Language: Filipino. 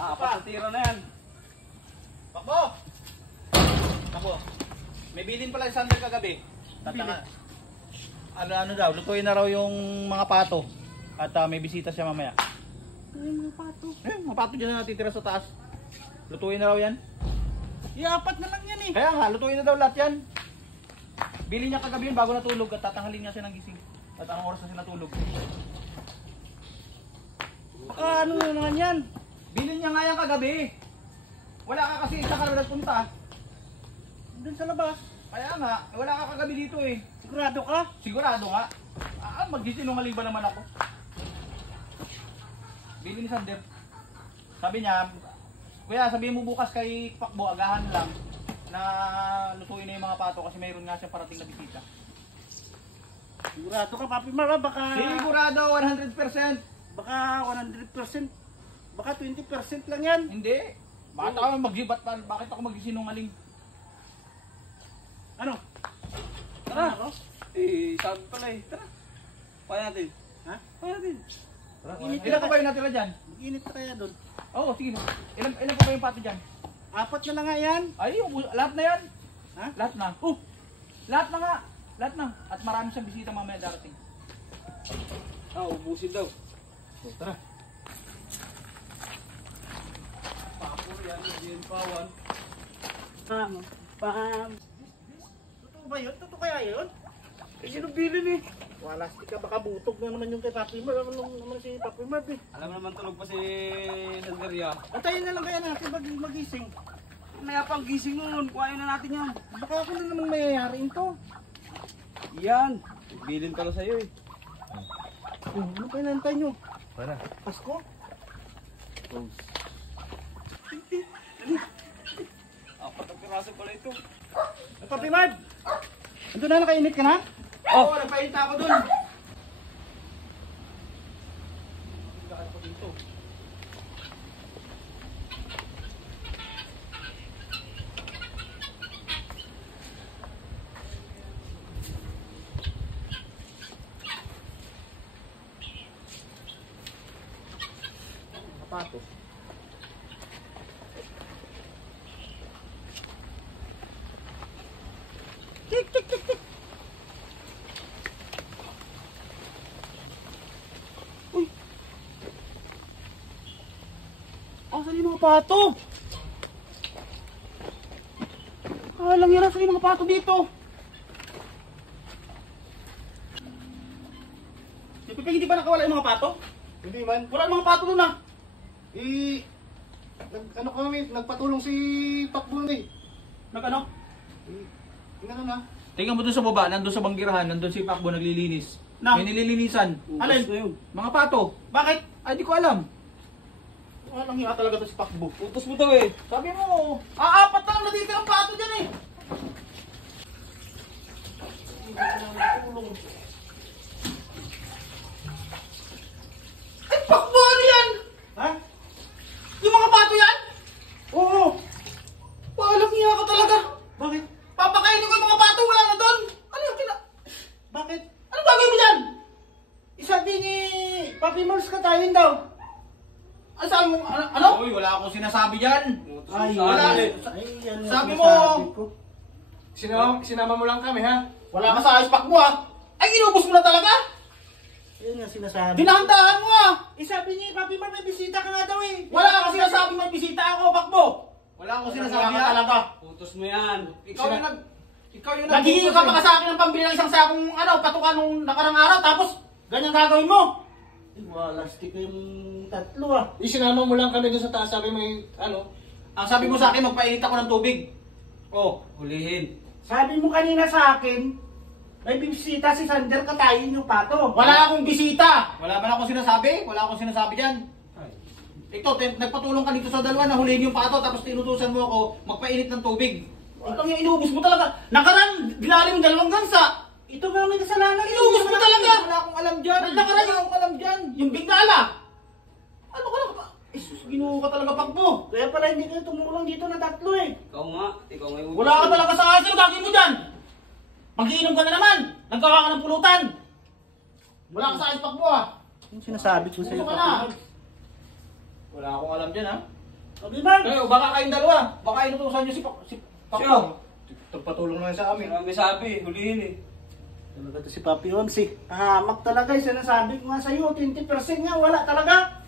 Apat na tira na yan. Pakbo! Pakbo. May bilin pala si Sander kagabi. Tataka. Ano daw, lutuin na raw yung mga pato. At may bisita siya mamaya. Ay, mga pato. Mga pato dyan na natitira sa taas. Lutuin na raw yan. Apat na lang yan eh. Kaya nga, lutuin na daw lahat yan. Bili niya kagabi yun bago natulog at tatanghalin niya siya ng gising. At anong oras na siya natulog. Baka ano naman yan? Bili niya nga yan kagabi. Wala ka kasi isa ka na nagpunta. Doon sa labas. Kaya nga, wala ka kagabi dito eh. Sigurado ka? Sigurado nga. Magsisinungaling ba naman ako? Bili ni Sander. Sabi niya, kuya sabihin mo bukas kay Pakbo, agahan lang na lutuin na yung mga pato kasi mayroon nga siya parating na bisita. Sigurado ka, Papi Mar, baka... Sigurado, 100%. Baka 100%. Baka 20% lang yan. Hindi. Bakit ako maghibat pa? Bakit ako magsinungaling? Ano? Tara. Eh, sabi pala eh. Tara. Paya natin. Ha? Paya natin. Ilan pa ba yung natira dyan? Mag-init na kaya doon. Oo, sige. Ilan pa ba yung pato dyan? Apat na lang nga yan. Ay, lahat na yan. Ha? Lahat na. Lahat na nga. Lahat na. At marami siyang bisita mamaya darating. Ubusin daw. Tara. Papo yan. Yan pawan. Totoo ba yun? Totoo kaya yun? Sino bilin eh? Wala, ka baka butog na naman yung kay Papi Mar. Ano naman si Papi Mar eh? Alam naman tulog pa si Sanderia. Antayin na lang kaya natin magising. Maya pang gising nun. Kuhain na natin yan. Baka ako na naman mayayarin to. Yan. Bilin pala sa'yo eh. Ano pa inantay nyo? Para. Pasko? Apat ang piraso pala ito. Papi Mar! Ando na, nakainit ka na? Oo, nagpainta ako dun. Pato. Tik tik tik tik. Uy. Asan yung mga pato? Alang yan, asan yung mga pato dito? Si Pipi, hindi ba nakawala yung mga pato? Hindi man. Wala yung mga pato doon ah. Nagpatulong si Pakbo eh. Nag-ano? Ano na? Tingnan mo dun sa baba, nandun sa banggirahan, nandun si Pakbo naglilinis. Na? May nililinisan. Alin? Na yun. Mga pato. Bakit? Ay, di ko alam. Walang hiya talaga to si Pakbo. Utos mo daw eh. Sabi mo, Apat na lang natitirang pato dyan eh. Ay, Pakbo, ano yan? Ha? Yung mga pato yan? Oo! Walang hiya ka talaga. Bakit? Papakainin ko yung mga pato, wala na doon. Ano yung Bakit? Ano gagawin mo dyan? Isabi ni Papi Mars katayin daw. Ano sabi mo? Ano? Uy, wala akong sinasabi dyan. Utos Ay, mo wala. sa akin eh. Yan Sabi ang mo. sinasabi ko. Sinama mo lang kami ha? Wala ka sa ayos, Pakbo ah. Ay, inubos mo na talaga? Yan nga sinasabi. Dinahandahan mo ah. Isabi ni Papi Mars may bisita ka nga daw eh. Wala ka sinasabi may bisita ako, Pakbo. Wala akong Sinasabi sinasabi ka yan. talaga. Utos mo yan. Ikaw yung Naghihingi ka pa ka sa akin ng pambili ng isang sakong patukan nung nakarang araw, tapos ganyan gagawin mo. Ay, wala, stick yung tatlo ah. Isinama mo lang kami doon sa taas. Sabi mo Ang sabi mo sa akin, magpainit ako ng tubig. Oh, Hulihin. Sabi mo kanina sa akin, may bisita si Sander katayin yung pato. Wala akong bisita. wala ba akong sinasabi? Wala akong sinasabi dyan. Ito, nagpatulong ka dito sa dalawa na hulihin yung pato, tapos tinutusan mo ako magpainit ng tubig. Ito yung inubos mo talaga. Nakarang, binalim yung dalawang gansa. Ito nga may kasalanan. Inubos mo talaga. Wala akong alam dyan. Nakaraan Wala akong alam dyan. Yung bigala. Ano ka lang ba? Isus, ginuho ka talaga, Pakbo. Kaya pala hindi kayo tumulong dito na tatlo eh. Ikaw nga. Ikaw nga yung utos. Wala ka talaga sa asin. Gagawin mo dyan. Magiinom ka na naman. Nagkawa ka ng pulutan. Wala ka sa asin, Pakbo ah. Yung sinasabi ko Puso sa'yo, ka Papi na. Mars. Wala akong alam dyan ha. Sabi man! Eh, baka kayong dalawa. Baka inutusan nyo si Paco. Siya. Patulong na yan sa amin. May sabi, hulihin eh. Talaga to si Papi Onsi. Hamak talaga yung sinasabi ko nga sa'yo. 20% nga, wala talaga.